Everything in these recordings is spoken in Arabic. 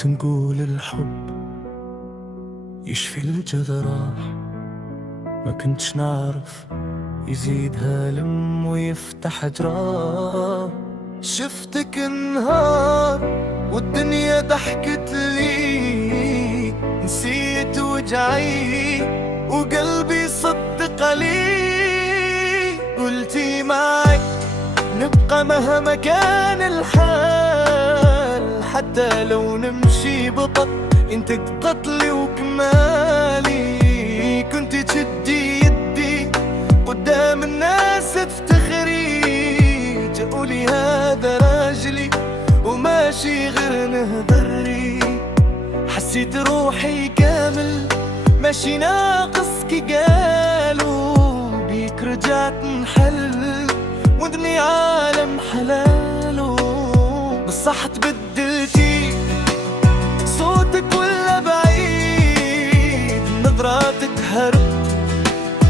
كنت نقول الحب يشفي الجراح، ما كنتش نعرف يزيدها ألم ويفتح جراح. شفتك نهار والدنيا ضحكت لي، نسيت وجعي وقلبي صدق علي. قلتي معي نبقى مهما كان الحال، حتى لو نمشي بطء انت قتلي وكمالي. كنت تشدي يدي قدام الناس تفتخري، تقولي هذا راجلي وماشي غير نهضري. حسيت روحي كامل ماشي ناقص كي قالوا، بيك رجعت نحل ودني عالم حلاله. بصح تبدلتي صوتك ولا بعيد، نظراتك هرب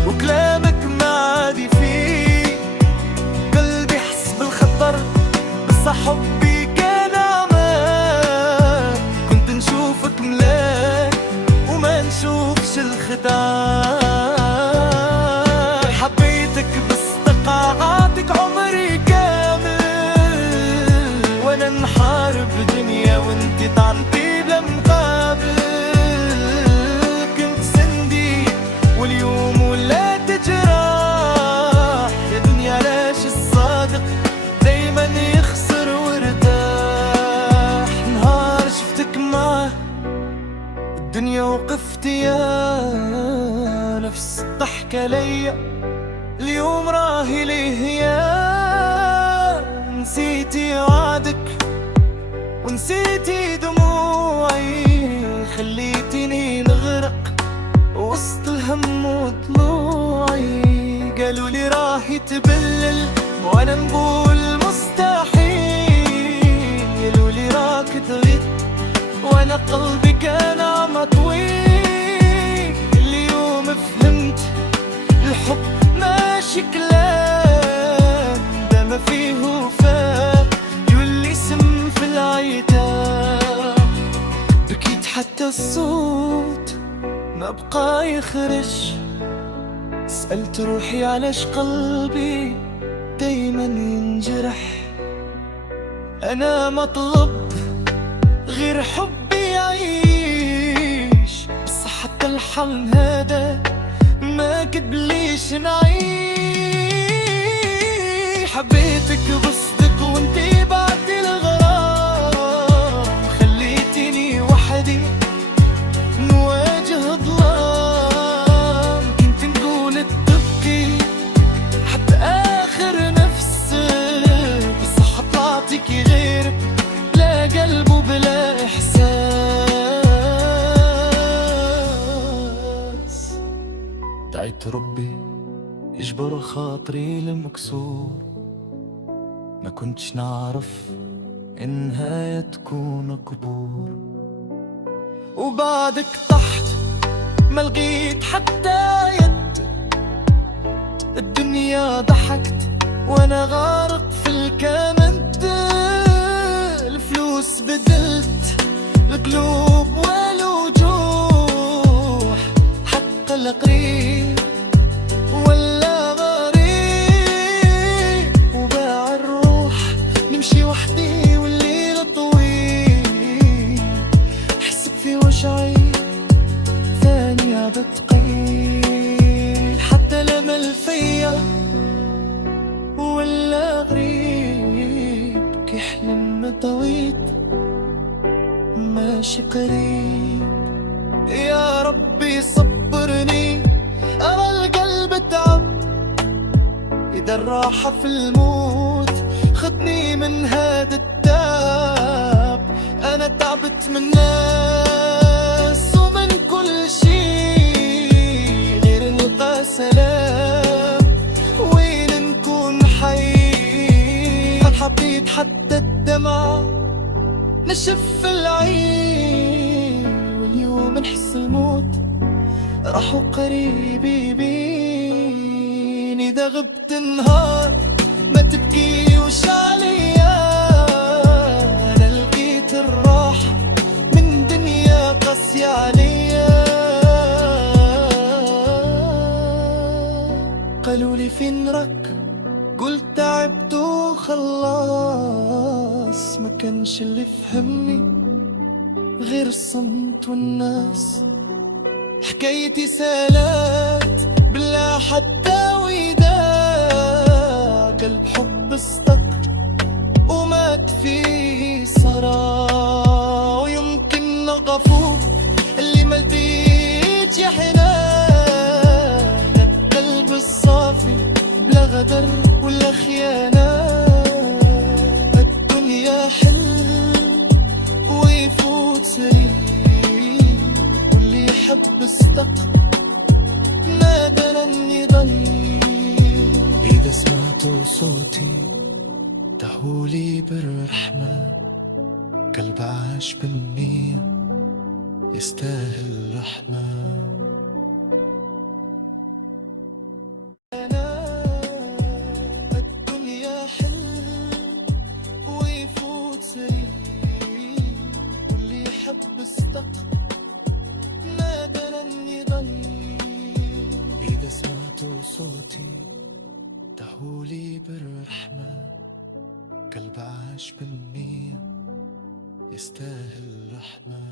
وكلامك ما عادي فيه. قلبي حس بالخطر بصح حبي كان امان، كنت نشوفك ملاك وما نشوفش الخداع. حبيتك باستقاعاتك عمري كامل، وانا نحارب دنيا وانتي طعنتي بلا مقابل. كنت سندي واليوم ولا تجراح، يا دنيا علاش الصادق دايما يخسر وارتاح. نهار شفتك معه الدنيا وقفت يا نفس الضحكة ليا، اليوم راهي ليه يا نسيتي وعدك ونسيتي دموعي. خليتيني نغرق وسط الهم وطلوعي. قالوا لي راهي تبلل وانا نقول مستحيل، قالوا لي راك تغير وانا قلبي كان عم طويل. اليوم فهمت الحب ماشي كلام، ده ما فيه وفاء يولي سم في العتاب. بكيت حتى الصوت ما بقى يخرج، سألت روحي علاش قلبي دايما ينجرح. أنا مطلب غير حبي يعيش، بس حتى الحلم هذا ما كدليش نعيش. حبيتك بصدق وانتي بعتي الغرام، خليتيني وحدي نواجه ظلام. كنت نقول تبكي حتى آخر نفس، بس طلعتك غير لا قلب وبلا إحساس. دعيت ربي يجبر خاطري المكسور، ما كنتش نعرف النهاية تكون قبور. وبعدك طحت ما لقيت حتى يد، الدنيا ضحكت وانا غارق في الكمند. الفلوس بدلت القلوب والوجوح، حتى القريب ولا غريب. وباع الروح نمشي وحدي والليل طويل، حسب في وجعي ثانية بتقيل. حتى الأمل فيا ولا غريب، كيحلم مطويت ماشي قريب. يا ربي صبرني أرى القلب تعب، إذا الراحة في الموت خدني من هذا التعب. أنا تعبت من ناس ومن كل شي، غير نلقى سلام وين نكون حي. حبيت حتى الدمع نشف العين، واليوم نحس الموت راحوا قريبي بين. إذا غبت نهار ما تبكي وش عليا، أنا لقيت الراحة من حياتي عليا. قالولي فين راك، قلت تعبت وخلاص. ما كانش اللي فهمني غير الصمت والناس. حكايتي سالات بلا حتى وداع، قلب حب استق ومات في صراع. ويمكن نغفوك اللي ما لقيتش يا حنان، القلب الصافي بلا غدر ولا خيانة. الدنيا حلم ويفوت سريع، واللي يحب استق نادى لن يضل. إذا سمعتوا صوتي دعولي بالرحمة، قلب عاش بالنية يستاهل رحمة. الدنيا حلم ويفوت سريع، واللي يحب استق نادى لن يضل. إذا سمعتوا صوتي دعولي بالرحمة، قلب عاش بالنية يستاهل رحمة.